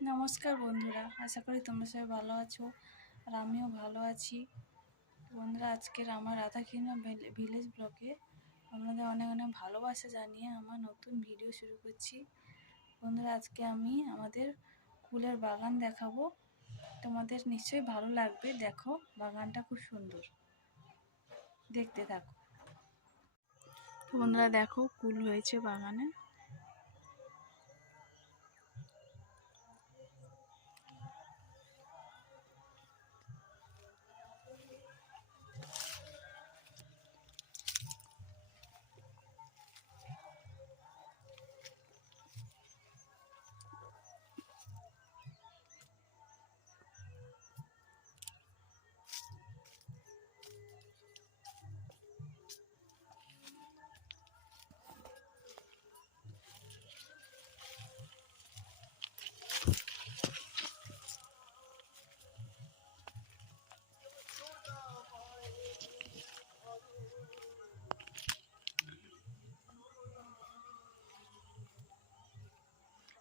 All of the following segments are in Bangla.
নমস্কার বন্ধুরা, আশা করি তোমরা সবাই ভালো আছো আর আমিও ভালো আছি। বন্ধুরা, আজকের আমার রাধাকৃষ্ণ ভিলেজ ব্লকে আপনাদের অনেক অনেক ভালোবাসা জানিয়ে আমার নতুন ভিডিও শুরু করছি। বন্ধুরা, আজকে আমি আমাদের ফুলের বাগান দেখাবো। তোমাদের নিশ্চয়ই ভালো লাগবে। দেখো, বাগানটা খুব সুন্দর। দেখতে থাকো। বন্ধুরা, দেখো, কুল হয়েছে বাগানে।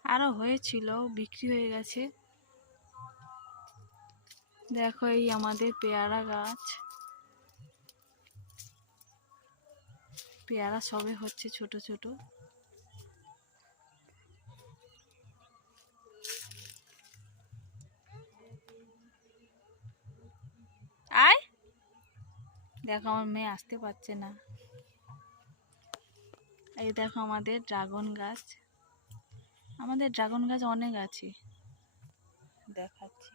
আরও হয়েছিল, বিক্রি হয়ে গেছে। দেখো এই আমাদের পেয়ারা গাছ। পেয়ারা সবে হচ্ছে ছোট ছোট। আয়! দেখো আমার মেয়ে আসতে পারছে না। এই দেখো আমাদের ড্রাগন গাছ। আমাদের ড্রাগন গাছ অনেক আছে। দেখাচ্ছি।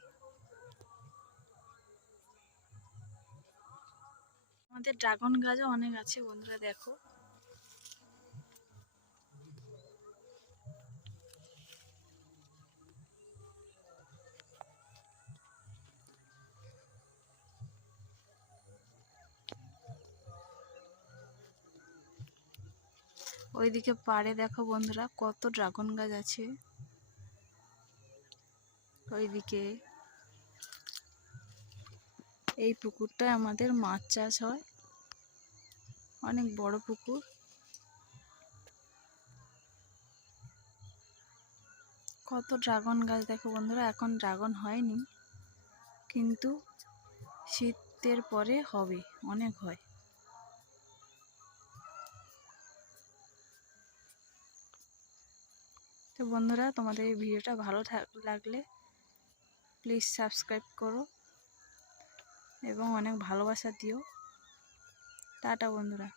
আমাদের ড্রাগন গাছও অনেক আছে বন্ধুরা দেখো। ওইদিকে পাড়ে দেখো বন্ধুরা, কত ড্রাগন গাছ আছে। ওইদিকে এই পুকুরটায় আমাদের মাছ চাষ হয়। অনেক বড় পুকুর। কত ড্রাগন গাছ দেখো বন্ধুরা, এখন ড্রাগন হয়নি, কিন্তু শীতের পরে হবে, অনেক হয়। তো বন্ধুরা, তোমাদের এই ভিডিওটা ভালো লাগলে প্লিজ সাবস্ক্রাইব করো এবং অনেক ভালোবাসা দিও। টাটা বন্ধুরা।